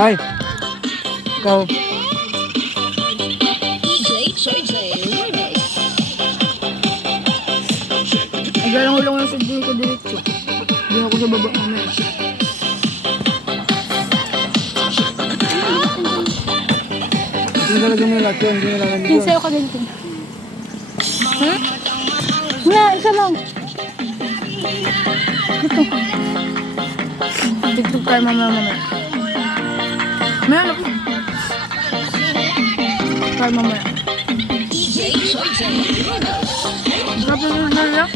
Hi. Ikaw. Naglalang-ulang yung siguro ko diretso. Hindi ako sa baba mamaya. Hindi talaga may lahat yun. Hindi na lang yun. Sa'yo ka ganito. Ha? Wala, isa lang. Ito. Tigtog tayo mamaya. Mayroon ako. Tayo mamaya. Grabe yung nalala.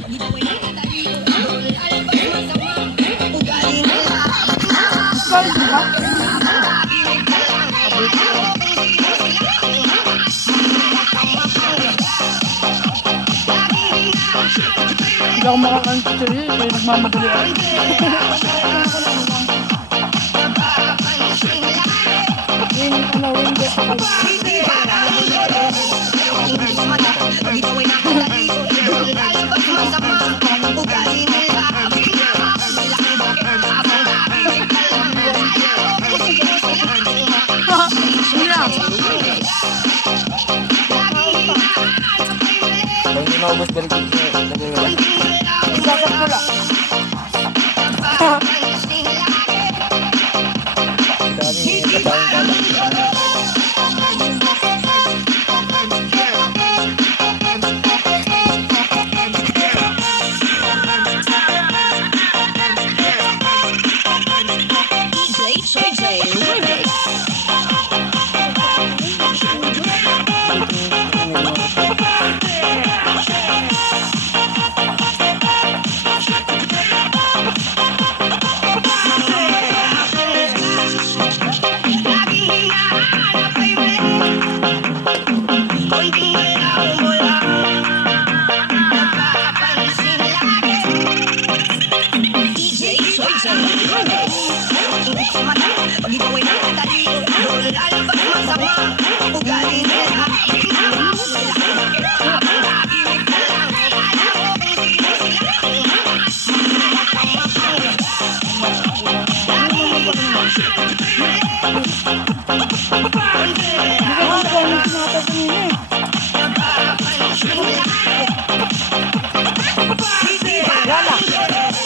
Bakit ba? Hindi ako makakantiri. Kaya nagmamadali ako. Kung hindi maubos, balik ko. Isasap ko lang.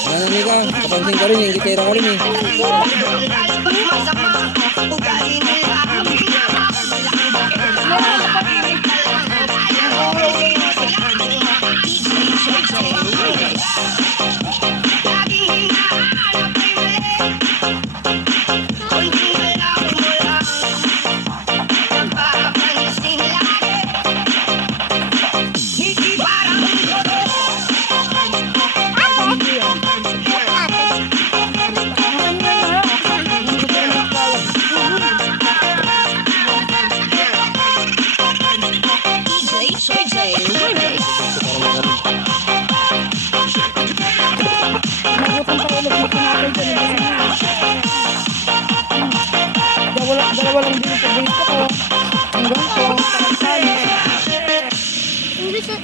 Nanani ka, kapansin ka rin, yung gitera ka rin eh. Dalawa lang din sa dito ko. Hanggang ko. Hindi siya.